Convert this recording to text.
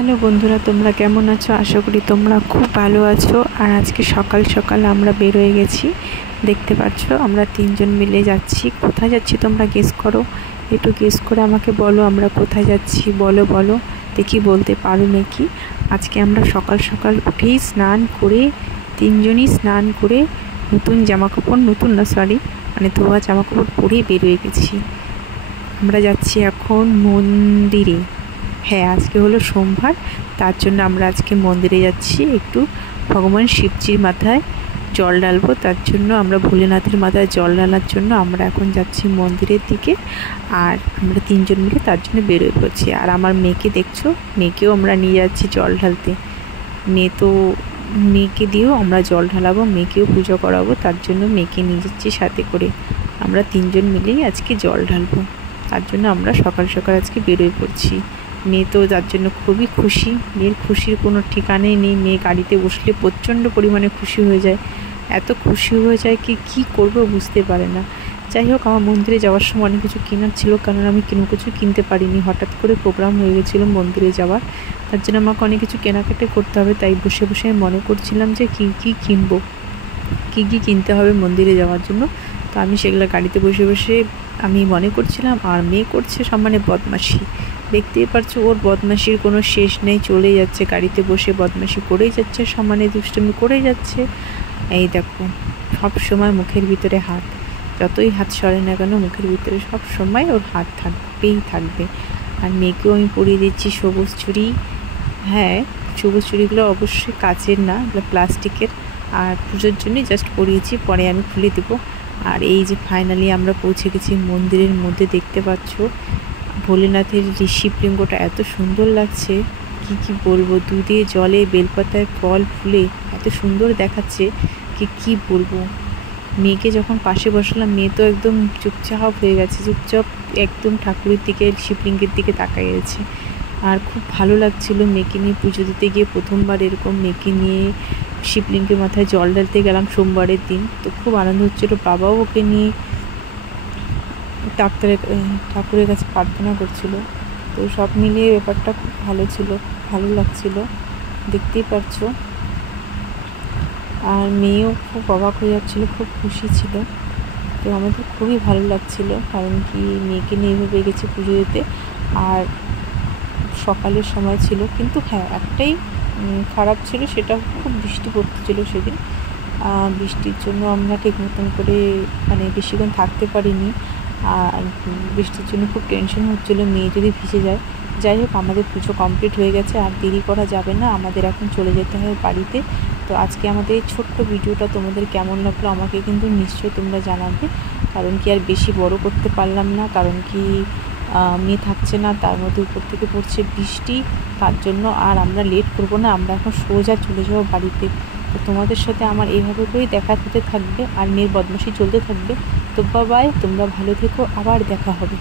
Hello বন্ধুরা, তোমরা কেমন আছো? আশা করি তোমরা খুব ভালো আছো। আর আজকে সকাল সকাল আমরা বের হয়ে গেছি। দেখতে পাচ্ছ আমরা তিনজন মিলে যাচ্ছি। কোথায় যাচ্ছি তোমরা গেস করো, একটু গেস করে আমাকে বলো আমরা কোথায় যাচ্ছি। বলো বলো দেখি, বলতে পারো নাকি? আজকে আমরা সকাল সকাল উঠেই স্নান করে, তিনজনই স্নান করে নতুন জামাকাপড়, নতুন না সরি মানে ধোয়া জামাকাপড় পরেই বের হয়ে গেছি। আমরা যাচ্ছি এখন মন্দিরে। হ্যাঁ, আজকে হলো সোমবার, তার জন্য আমরা আজকে মন্দিরে যাচ্ছি। একটু ভগবান শিবজির মাথায় জল ঢালবো, তার জন্য আমরা ভোলেনাথের মাথায় জল ঢালার জন্য আমরা এখন যাচ্ছি মন্দিরের দিকে। আর আমরা তিনজন মিলে তার জন্য বেরোয় পড়ছি। আর আমার মেয়েকে দেখছো, মেয়েকেও আমরা নিয়ে যাচ্ছি জল ঢালতে। মেয়েকে দিয়েও আমরা জল ঢালাবো, মেয়েকেও পুজো করাবো, তার জন্য মেয়েকে নিয়ে যাচ্ছি সাথে করে। আমরা তিনজন মিলেই আজকে জল ঢালবো, তার জন্য আমরা সকাল সকাল আজকে বেরোয় পড়ছি। মেয়ে তো যার জন্য খুবই খুশি। মেয়ের খুশির কোনো ঠিকানাই নেই। মেয়ে গাড়িতে বসলে প্রচণ্ড পরিমাণে খুশি হয়ে যায়, এত খুশি হয়ে যায় কি করবে বুঝতে পারে না। যাই হোক, আমার মন্দিরে যাওয়ার সময় অনেক কিছু কেনার ছিল, কারণ আমি কোনো কিছু কিনতে পারিনি। হঠাৎ করে প্রোগ্রাম হয়ে গেছিলো মন্দিরে যাওয়ার, তার জন্য আমাকে অনেক কিছু কেনাকাটা করতে হবে। তাই বসে বসে মনে করছিলাম যে কী কিনবো, কী কিনতে হবে মন্দিরে যাওয়ার জন্য। তো আমি সেগুলো গাড়িতে বসে বসে আমি মনে করছিলাম। আর মেয়ে করছে সমানে বদমাশি। দেখতেই পারছো, ওর বদমাশির কোনো শেষ নেই, চলেই যাচ্ছে গাড়িতে বসে বদমাশি করেই যাচ্ছে, সমানে দুষ্টুমি করেই যাচ্ছে। এই দেখো, সব সময় মুখের ভিতরে হাত, যতই হাত সরে না কেন মুখের ভিতরে সব সময় ওর হাত থাকবেই থাকবে। আর মেয়েকেও আমি পরিয়ে দিচ্ছি সবুজ চুড়ি। হ্যাঁ, সবুজ চুড়িগুলো অবশ্যই কাচের না, এগুলো প্লাস্টিকের। আর পুজোর জন্যই জাস্ট পরিয়েছি, পরে আমি খুলে দেবো। আর এই যে ফাইনালি আমরা পৌঁছে গেছি মন্দিরের মধ্যে। দেখতে পাচ্ছ ভোলেনাথের শিবলিঙ্গটা এত সুন্দর লাগছে, কি বলবো। দুধে জলে বেলপাতায় ফল ফুলে এত সুন্দর দেখাচ্ছে কি বলবো। মেয়েকে যখন পাশে বসালাম, মেয়ে তো একদম চুপচাপ হয়ে গেছে, চুপচাপ একদম ঠাকুরের দিকে, শিবলিঙ্গের দিকে তাকিয়ে গেছে। আর খুব ভালো লাগছিল মেয়েকে নিয়ে পুজো দিতে গিয়ে। প্রথমবার এরকম মেয়েকে নিয়ে শিবলিঙ্গের মাথায় জল ঢালতে গেলাম সোমবারের দিন, তো খুব আনন্দ হচ্ছিলো। বাবাও ওকে নিয়ে ঠাকুরের কাছে প্রার্থনা করছিল। তো সব মিলিয়ে ব্যাপারটা খুব ভালো ছিল, ভালো লাগছিল, দেখতেই পারছো। আর মেয়েও খুব অবাক হয়ে যাচ্ছিলো, খুব খুশি ছিল। তো আমাদের খুবই ভালো লাগছিল, কারণ কি মেয়েকে নিয়ে ভেবে গেছি পুজো দিতে। আর সকালের সময় ছিল, কিন্তু হ্যাঁ একটাই খারাপ ছিল, সেটা খুব বৃষ্টি পড়তেছিল সেদিন। বৃষ্টির জন্য আমরা ঠিক মতন করে মানে বেশিক্ষণ থাকতে পারিনি। আর বৃষ্টির জন্য খুব টেনশন হচ্ছিলো মেয়ে যদি ভিজে যায়। যাই হোক, আমাদের পুজো কমপ্লিট হয়ে গেছে, আর দেরি করা যাবে না, আমাদের এখন চলে যেতে হবে বাড়িতে। তো আজকে আমাদের এই ছোট্ট ভিডিওটা তোমাদের কেমন লাগলো আমাকে কিন্তু নিশ্চয়ই তোমরা জানাবে। কারণ কি আর বেশি বড় করতে পারলাম না, কারণ কি মেয়ে থাকছে না, তার মধ্যে উপর থেকে পড়ছে বৃষ্টি, তার জন্য আর আমরা লেট করব না, আমরা এখন সোজা চলে যাবো বাড়িতে। তো তোমাদের সাথে আমার এইভাবে করেই দেখা হতে থাকবে, আর মেয়ের বদমাশি চলতে থাকবে। তো বাই, তোমরা ভালো থেকো, আবার দেখা হবে।